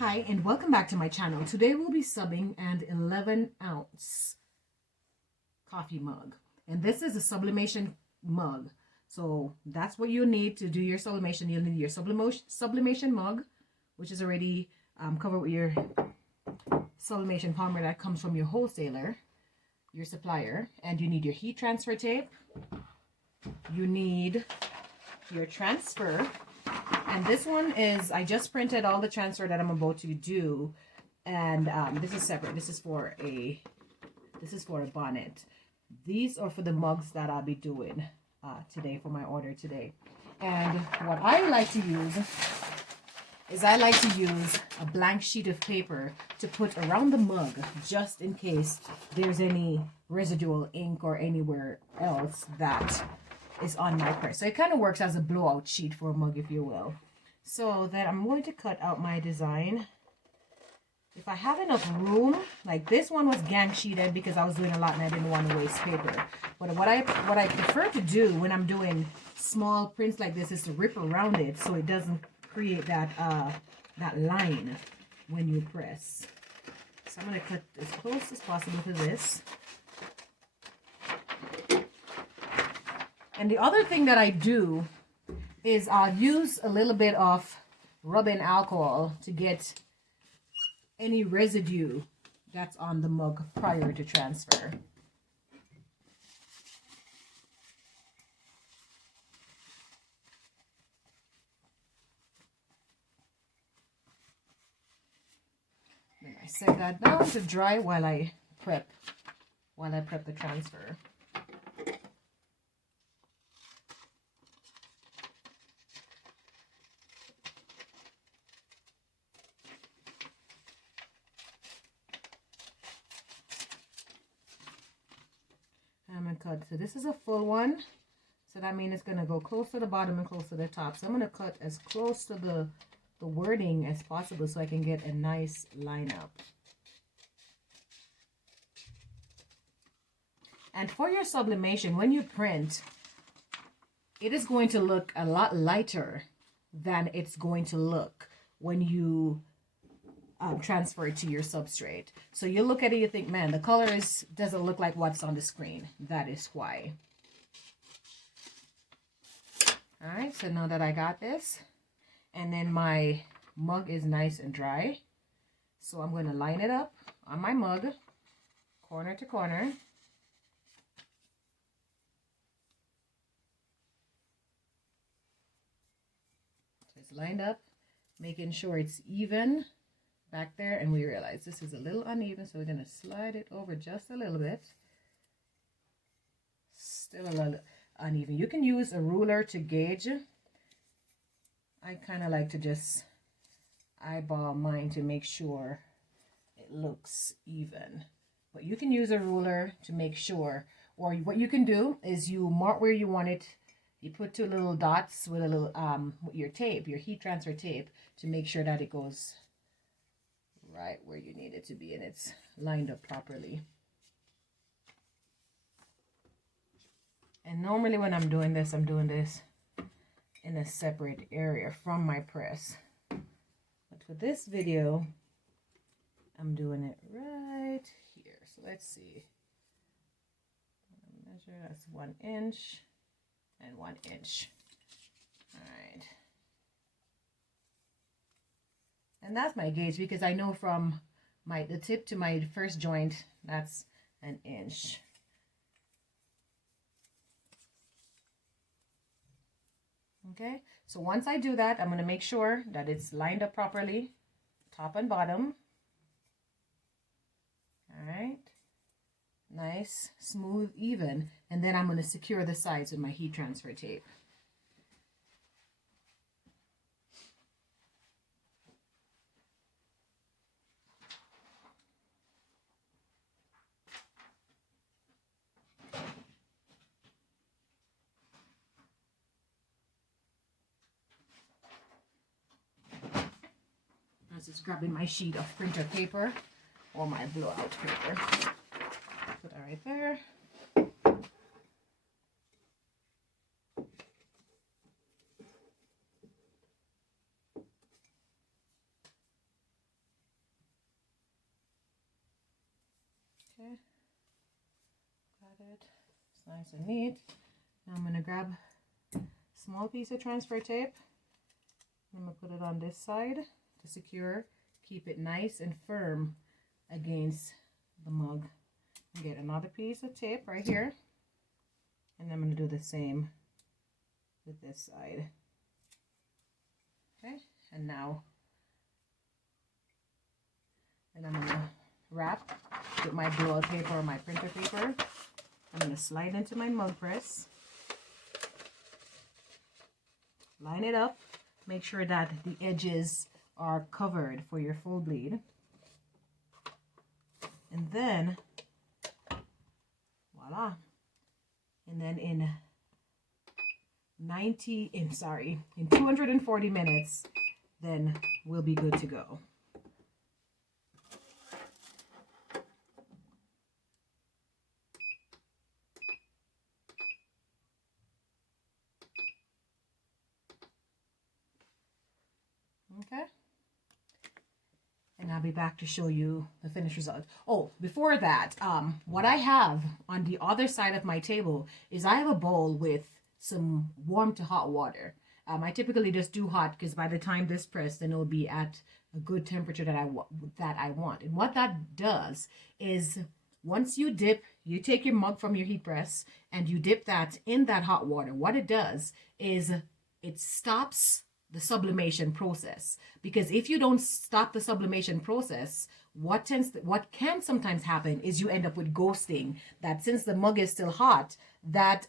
Hi and welcome back to my channel. Today we'll be subbing an 11-ounce coffee mug, and this is a sublimation mug. So that's what you need to do your sublimation. You'll need your sublimation mug, which is already covered with your sublimation polymer that comes from your wholesaler, your supplier, and you need your heat transfer tape. You need your transfer. And this one is, I just printed all the transfer that I'm about to do, and this is separate. This is for a bonnet. These are for the mugs that I'll be doing today for my order today. And what I like to use is a blank sheet of paper to put around the mug, just in case there's any residual ink or anywhere else that is on my press. So it kind of works as a blowout sheet for a mug, if you will. So then I'm going to cut out my design. If I have enough room, like this one was gang sheeted because I was doing a lot and I didn't want to waste paper. But what I prefer to do when I'm doing small prints like this is to rip around it so it doesn't create that that line when you press. So I'm going to cut as close as possible to this. And the other thing that I do is I'll use a little bit of rubbing alcohol to get any residue that's on the mug prior to transfer. Then I set that down to dry while I prep the transfer. I'm going to cut. So this is a full one. So that means it's going to go close to the bottom and close to the top. So I'm going to cut as close to the wording as possible so I can get a nice lineup. And for your sublimation, when you print, it is going to look a lot lighter than it's going to look when you transfer it to your substrate. So you look at it, you think, man, the color doesn't look like what's on the screen. That is why. All right, so now that I got this, and then my mug is nice and dry, so I'm going to line it up on my mug, corner to corner. So it's lined up, making sure it's even back there, and we realize this is a little uneven, so we're going to slide it over just a little bit. Still a little uneven. You can use a ruler to gauge. I kind of like to just eyeball mine to make sure it looks even, but you can use a ruler to make sure. Or what you can do is you mark where you want it. You put two little dots with a little your tape, your heat transfer tape, to make sure that it goes right where you need it to be and it's lined up properly. And normally when I'm doing this in a separate area from my press. But for this video, I'm doing it right here. So let's see. Measure, that's 1 inch and 1 inch. All right. And that's my gauge because I know from the tip to my first joint, that's 1 inch. Okay, so once I do that, I'm going to make sure that it's lined up properly, top and bottom. All right, nice, smooth, even. And then I'm going to secure the sides with my heat transfer tape. I was just grabbing my sheet of printer paper or my blowout paper. Put that right there. Okay, got it. It's nice and neat. Now I'm going to grab a small piece of transfer tape. I'm going to put it on this side to secure, keep it nice and firm against the mug. Get another piece of tape right here, and I'm going to do the same with this side. Okay, and now I'm going to wrap with my blowout paper or my printer paper. I'm going to slide into my mug press, line it up, make sure that the edges are covered for your full bleed, and then voila. And then in 240 minutes, then we'll be good to go. Okay. And I'll be back to show you the finished result. Oh, before that, what I have on the other side of my table is I have a bowl with some warm to hot water. I typically just do hot because by the time this press, then it'll be at a good temperature that I want. And what that does is once you take your mug from your heat press and you dip that in that hot water. What it does is it stops the sublimation process, because if you don't stop the sublimation process, what can sometimes happen is you end up with ghosting, that since the mug is still hot, that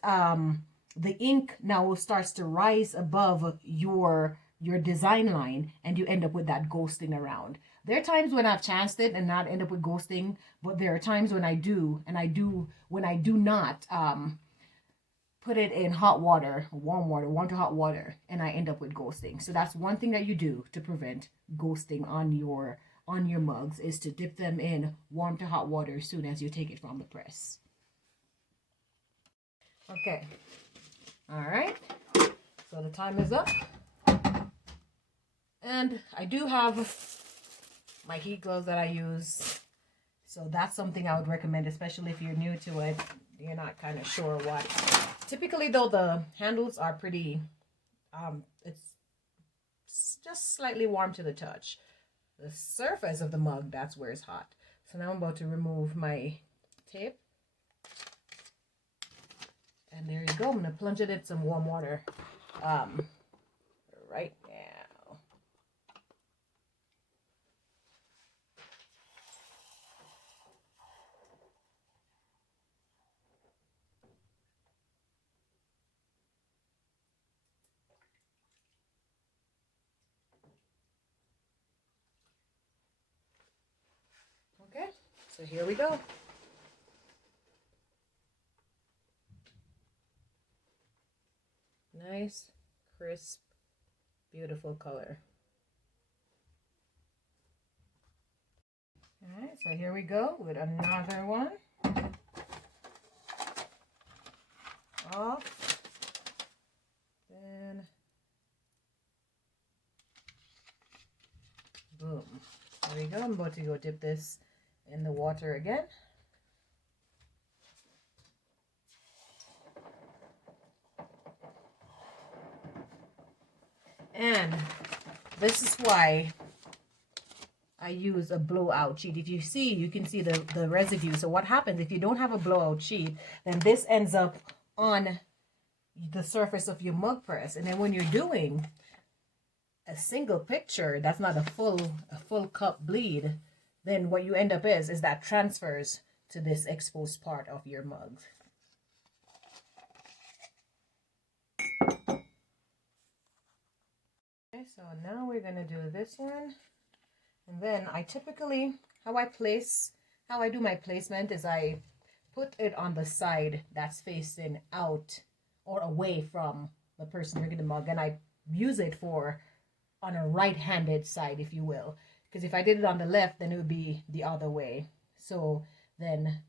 the ink now starts to rise above your design line, and you end up with that ghosting around. There are times when I've chanced it and not end up with ghosting, but there are times when I do, and when I do not put it in hot water, warm to hot water, and I end up with ghosting. So that's one thing that you do to prevent ghosting on your mugs, is to dip them in warm to hot water as soon as you take it from the press. Okay. All right. So the time is up. And I do have my heat gloves that I use. So that's something I would recommend, especially if you're new to it. You're not kind of sure what. Typically, though, the handles are pretty, it's just slightly warm to the touch. The surface of the mug, that's where it's hot. So now I'm about to remove my tape. And there you go. I'm going to plunge it in some warm water right now. Okay, so here we go. Nice, crisp, beautiful color. All right, so here we go with another one. Off. Then, boom. There we go. I'm about to go dip this in the water again. And this is why I use a blowout sheet. If you see, you can see the residue. So what happens if you don't have a blowout sheet, then this ends up on the surface of your mug press. And then when you're doing a single picture, that's not a full cup bleed, then what you end up is that transfers to this exposed part of your mug. Okay, so now we're going to do this one. And then I typically, how I do my placement is I put it on the side that's facing out or away from the person drinking the mug. And I use it on a right-handed side, if you will. Because if I did it on the left, then it would be the other way. So then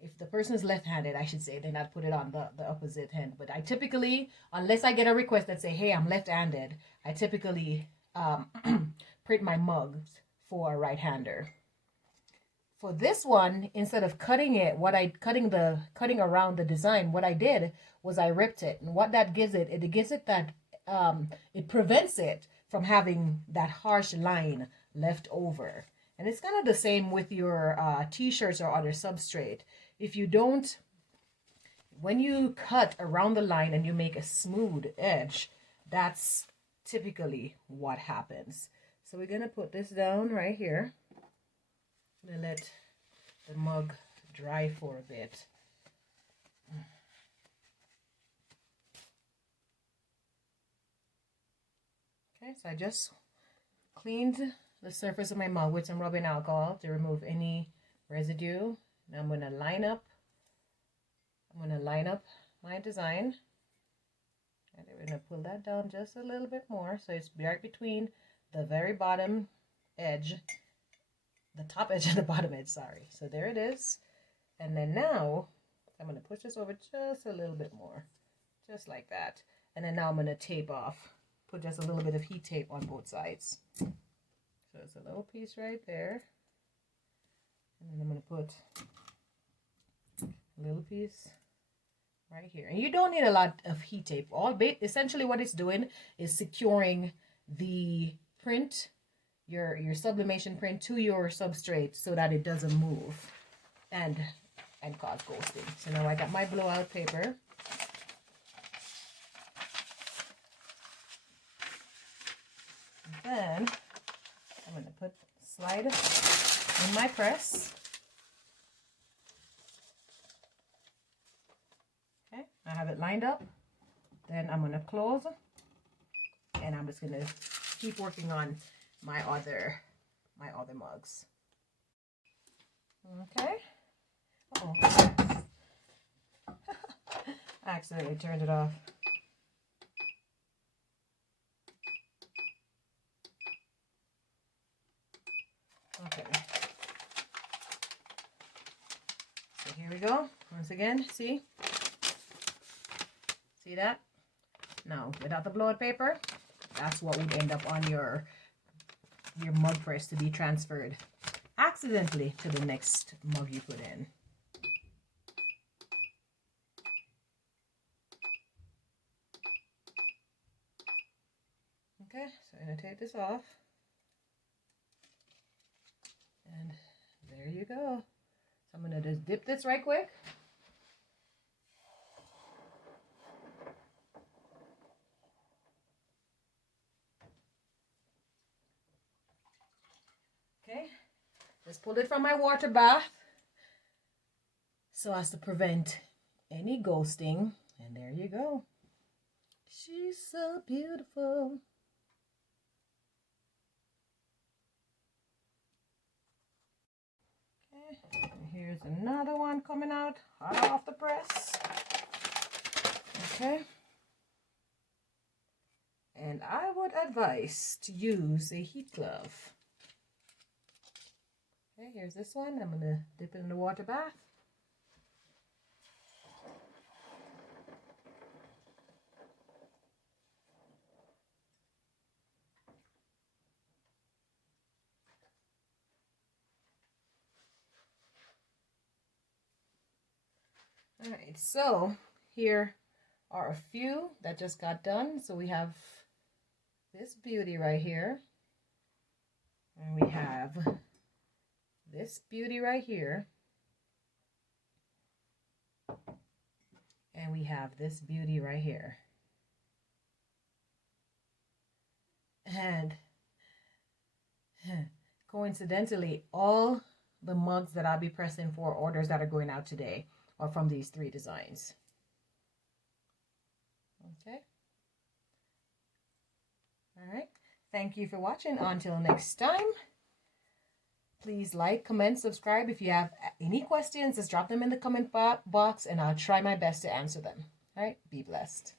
if the person is left-handed, I should say, then I'd put it on the opposite hand. But I typically, unless I get a request that say, hey, I'm left-handed, I typically print my mugs for a right-hander. For this one, instead of cutting it, cutting around the design, what I did was I ripped it. And what that gives it, it gives it that, it prevents it from having that harsh line left over. And it's kind of the same with your t-shirts or other substrate. If you don't, when you cut around the line and you make a smooth edge, that's typically what happens. So we're going to put this down right here. I'm going to let the mug dry for a bit. Okay, so I just cleaned the surface of my mug with some rubbing alcohol to remove any residue. Now I'm going to line up my design. And we're going to pull that down just a little bit more so it's right between the very bottom edge, the top edge and the bottom edge, sorry. So there it is. And then now I'm going to push this over just a little bit more, just like that. And then now I'm going to tape off, put just a little bit of heat tape on both sides. So it's a little piece right there. And then I'm going to put a little piece right here. And you don't need a lot of heat tape. Essentially what it's doing is securing the print, your sublimation print, to your substrate so that it doesn't move and cause ghosting. So now I got my blowout paper. And then I'm going to slide in my press. Okay, I have it lined up. Then I'm going to close, and I'm just going to keep working on my other mugs. Okay. Uh-oh. I accidentally turned it off. Okay. So here we go. Once again, see that? Now, without the blowout paper, that's what would end up on your mug press to be transferred accidentally to the next mug you put in. Okay, so I'm going to take this off. And there you go. So I'm going to just dip this right quick. Okay, just pulled it from my water bath so as to prevent any ghosting. And there you go. She's so beautiful. Okay, and here's another one coming out hot off the press. Okay. And I would advise to use a heat glove. Okay, here's this one. I'm going to dip it in the water bath. All right, so here are a few that just got done. So we have this beauty right here. And we have this beauty right here. And we have this beauty right here. And coincidentally, all the mugs that I'll be pressing for orders that are going out today are from these three designs. Okay. All right. Thank you for watching. Until next time, please like, comment, subscribe. If you have any questions, just drop them in the comment box and I'll try my best to answer them. All right. Be blessed.